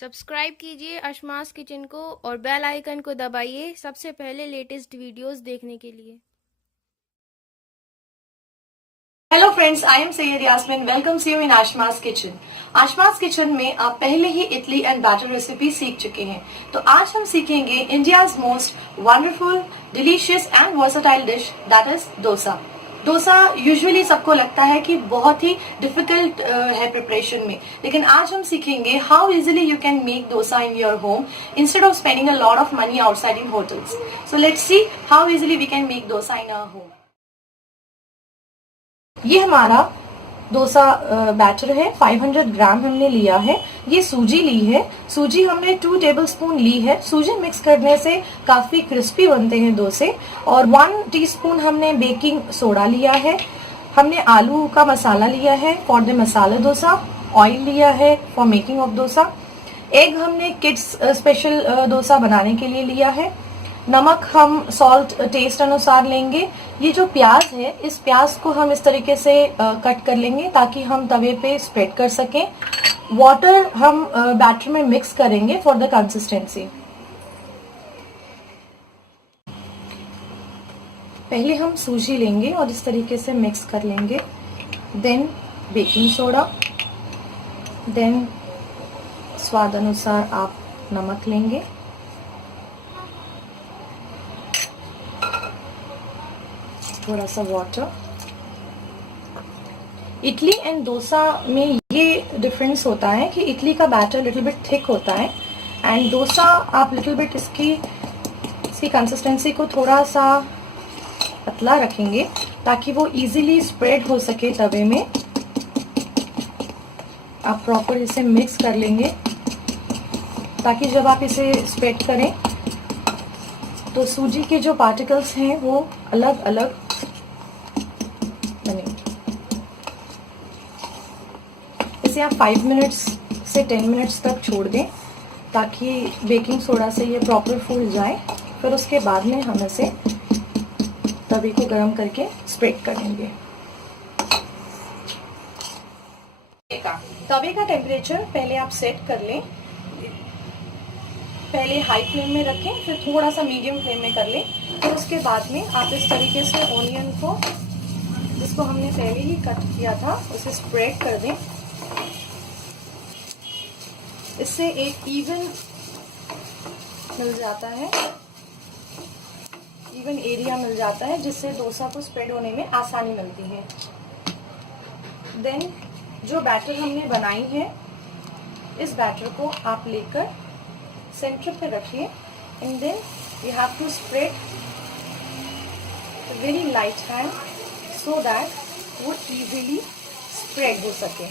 Subscribe कीजिए अशमास kitchen को और बेल आइकन को दबाइए सबसे पहले लेटेस्ट वीडियोस देखने के लिए। Hello friends, I am Syed Yasmeen. Welcomes you in Ashma's kitchen. Ashma's kitchen में आप पहले ही इडली एंड बैटर रेसिपी सीख चुके हैं, तो आज हम सीखेंगे India's most wonderful, delicious and versatile dish, that is dosa. Dosa usually सबको लगता है कि बहुत ही डिफिकल्ट है प्रिपरेशन में, लेकिन आज हम सीखेंगे how easily you can make dosa in your home instead of spending a lot of money outside in hotels. So let's see how easily we can make dosa in our home. ये हमारा dosa batter है। 500 ग्राम हमने लिया है। ये सूजी ली है। सूजी हमने 2 टेबलस्पून ली है। सूजी मिक्स करने से काफी क्रिस्पी बनते हैं डोसे। और 1 टीस्पून हमने बेकिंग सोडा लिया है। हमने आलू का मसाला लिया है for the masala dosa. Oil लिया है for making of dosa. Egg हमने किड्स स्पेशल डोसा बनाने के लिए लिया है। नमक हम सॉल्ट टेस्ट अनुसार लेंगे। ये जो प्याज है, इस प्याज को हम इस तरीके से कट कर लेंगे ताकि हम तवे पे स्प्रेड कर सकें। वाटर हम बैटर में मिक्स करेंगे फॉर द कंसिस्टेंसी। पहले हम सूजी लेंगे और इस तरीके से मिक्स कर लेंगे। देन बेकिंग सोडा, देन स्वाद अनुसार आप नमक लेंगे। थोड़ा सा वाटर। इडली एंड डोसा में ये डिफरेंस होता है कि इडली का बैटर लिटिल बिट थिक होता है एंड डोसा आप लिटिल बिट इसकी कंसिस्टेंसी को थोड़ा सा पतला रखेंगे ताकि वो इजीली स्प्रेड हो सके तवे में। आप प्रॉपर इसे मिक्स कर लेंगे ताकि जब आप इसे स्प्रेड करें तो सूजी के जो पार्टिकल्स हैं वो अलग अलग बने। इसे आप 5 मिनट्स से 10 मिनट्स तक छोड़ दें ताकि बेकिंग सोडा से ये प्रॉपर फूल जाए। फिर उसके बाद में हम इसे तवे को गर्म करके स्प्रेड करेंगे। तवे का टेम्परेचर पहले आप सेट कर लें। पहले हाई फ्लेम में रखें, फिर थोड़ा सा मीडियम फ्लेम में कर लें। फिर उसके बाद में आप इस तरीके से ऑनियन को, जिसको हमने पहले ही कट किया था, उसे स्प्रेड कर दें। इससे एक इवन मिल जाता है, इवन एरिया मिल जाता है, जिससे डोसा को स्प्रेड होने में आसानी मिलती है। देन जो बैटर हमने बनाई है, इस बैटर को आप लेकर सेंटर पे रखिए and then you have to spread very light hand so that वो इजीली स्प्रेड हो सके।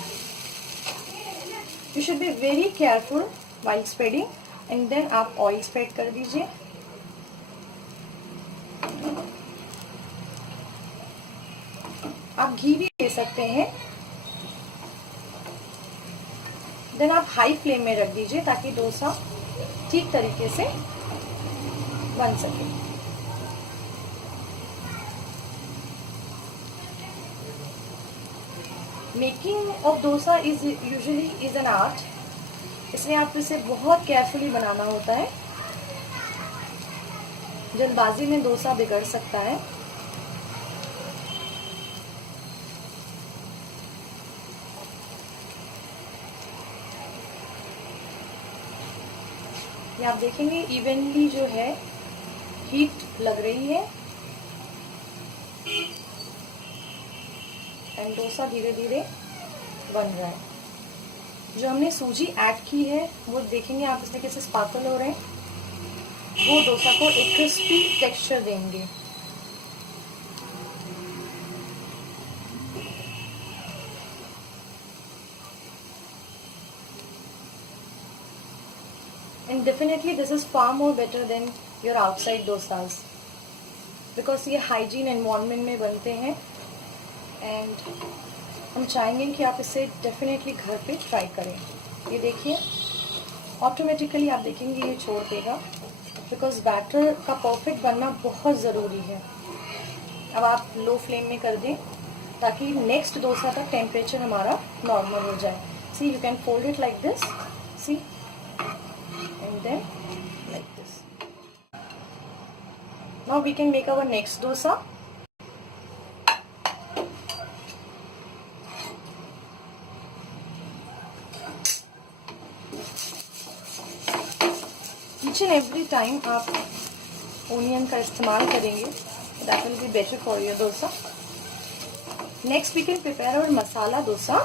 You should be very careful while spreading and then आप ऑयल स्प्रेड कर दीजिए। आप घी भी दे सकते हैं। देन आप हाई फ्लेम में रख दीजिए ताकि डोसा ठीक तरीके से बन सके। Making of dosa is usually is an art, इसलिए आप इसे बहुत केयरफुली बनाना होता है। जल्दबाजी में डोसा बिगड़ सकता है। ये आप देखेंगे इवनली जो है हीट लग रही है एंड डोसा धीरे धीरे बन रहा है। जो हमने सूजी ऐड की है वो देखेंगे आप, इसमें कैसे स्पार्कल हो रहे हैं। वो डोसा को एक क्रिस्पी टेक्सचर देंगे। And definitely this is far more better than your outside dosas because ये हाइजीन एनवायरनमेंट में बनते हैं एंड हम चाहेंगे कि आप इसे डेफिनेटली घर पे ट्राई करें। ये देखिए ऑटोमेटिकली आप देखेंगे ये छोड़ देगा बिकॉज बैटर का परफेक्ट बनना बहुत ज़रूरी है। अब आप लो फ्लेम में कर दें ताकि नेक्स्ट डोसा तक टेम्परेचर हमारा नॉर्मल हो जाए। See you can fold it like this. See and then like this. Now we can make our next dosa. Each and every time आप ओनियन का इस्तेमाल करेंगे, that will be better for your dosa. Next we can prepare our masala dosa.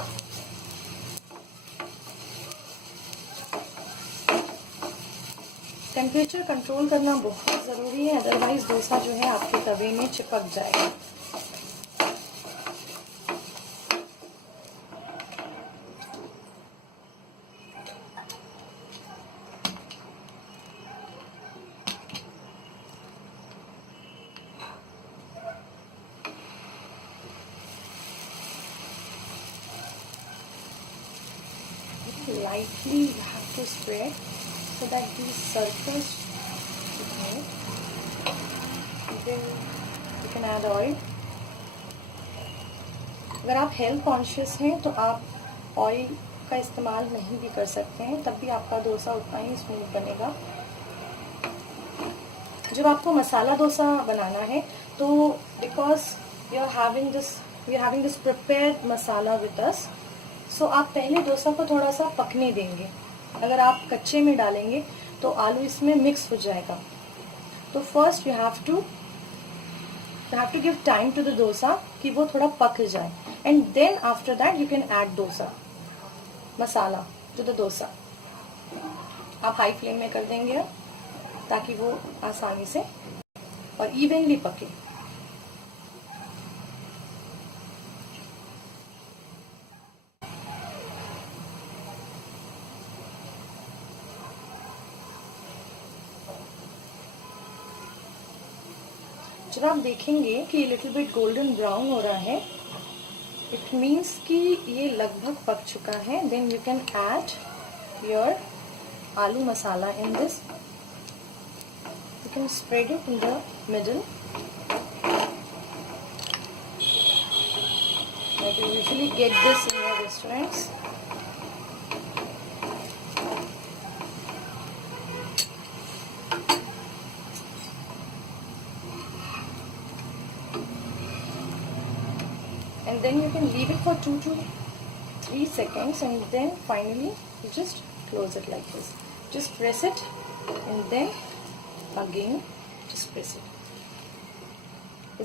Temperature control करना बहुत ज़रूरी है, otherwise dosa जो है आपके तवे में चिपक जाएगा. Lightly you have to spread so that these circles then you can add oil. अगर आप हेल्थ कॉन्शियस हैं तो आप ऑयल का इस्तेमाल नहीं भी कर सकते हैं, तब भी आपका डोसा उतना ही स्मूथ बनेगा. जब आपको मसाला डोसा बनाना है तो because we are having this prepared masala with us, so आप पहले डोसा को थोड़ा सा पकने देंगे. अगर आप कच्चे में डालेंगे तो आलू इसमें मिक्स हो जाएगा. तो first you have to give time to the dosa कि वो थोड़ा पक जाए, and then after that you can add dosa masala to the dosa. आप हाई फ्लेम में कर देंगे ताकि वो आसानी से और इवनली पके. जब आप देखेंगे कि ये लिटिल बिट गोल्डन ब्राउन हो रहा है, इट मीन्स कि ये लगभग पक चुका है. Then you can add your aloo masala in this. You can spread it in the middle like you usually get this in your restaurants. And then you can leave it for 2 to 3 seconds, and then finally you just close it like this. Just press it and then again just press it.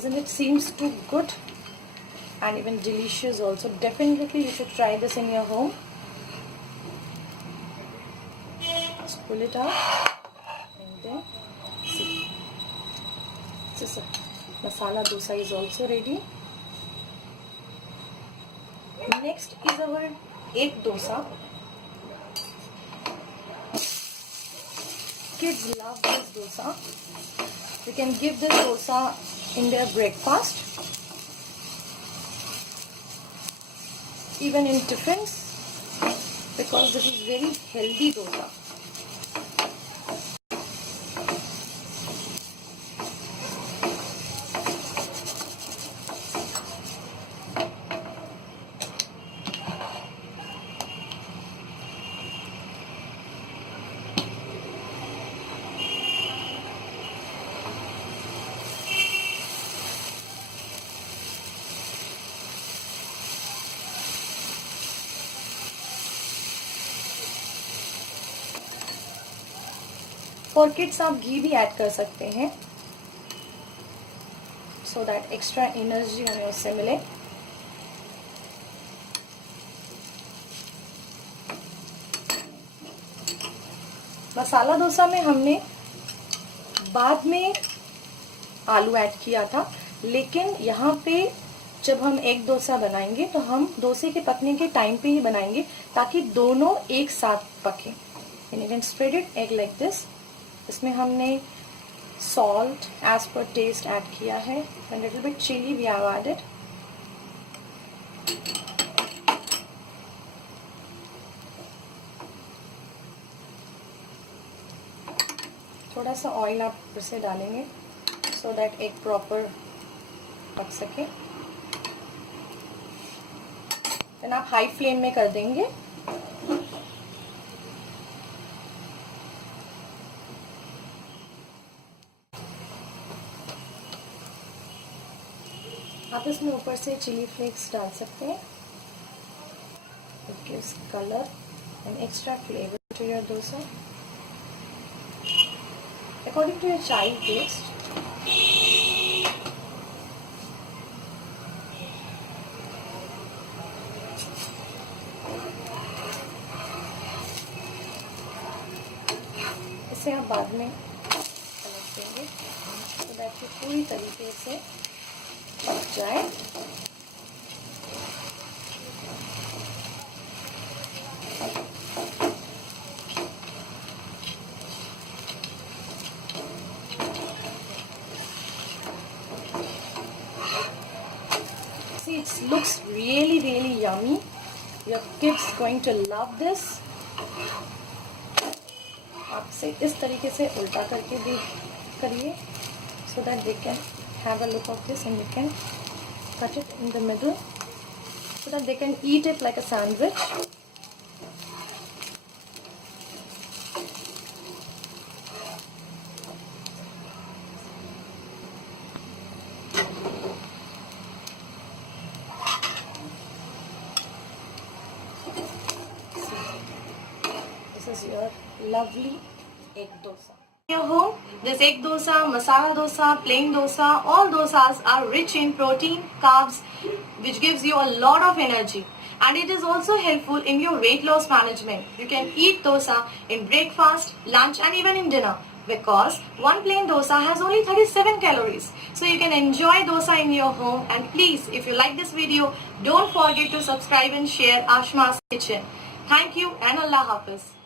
Isn't it seems too good and even delicious also? Definitely you should try this in your home. Just pull it out and then see. This masala dosa is also ready. Next is our egg dosa. Kids love this dosa. You can give this dosa in their breakfast, even in tiffins, because this is very healthy dosa. For kids आप घी भी add कर सकते हैं, so that extra energy हमें उससे मिले. मसाला डोसा में हमने बाद में आलू ऐड किया था, लेकिन यहाँ पे जब हम एग डोसा बनाएंगे तो हम डोसे के पकने के टाइम पे ही बनाएंगे ताकि दोनों एक साथ पके. And you can spread it egg like this. इसमें हमने salt as per taste add किया है, and little bit chilli we have added. थोड़ा सा ऑयल आप ऊपर से डालेंगे सो दैट एग प्रॉपर पक सके. देन आप हाई फ्लेम में कर देंगे. आप इसमें ऊपर से चिली फ्लेक्स डाल सकते हैं. It gives color and extra flavor to your dosa according to your child taste. इसे आप बाद में पलट देंगे तो दैट ये पूरी तरीके से पक जाए. See, it looks really yummy. Your kids going to love this. आप से इस तरीके से उल्टा करके भी करिए so that they can have a look of this and you can cut it in the middle so that they can eat it like a sandwich. This is your lovely egg dosa. Your home, this egg dosa, masala dosa, plain dosa, all dosas are rich in protein, carbs, which gives you a lot of energy. And it is also helpful in your weight loss management. You can eat dosa in breakfast, lunch and even in dinner because one plain dosa has only 37 calories. So you can enjoy dosa in your home. And please, if you like this video, don't forget to subscribe and share Ashma's Kitchen. Thank you and Allah Hafiz.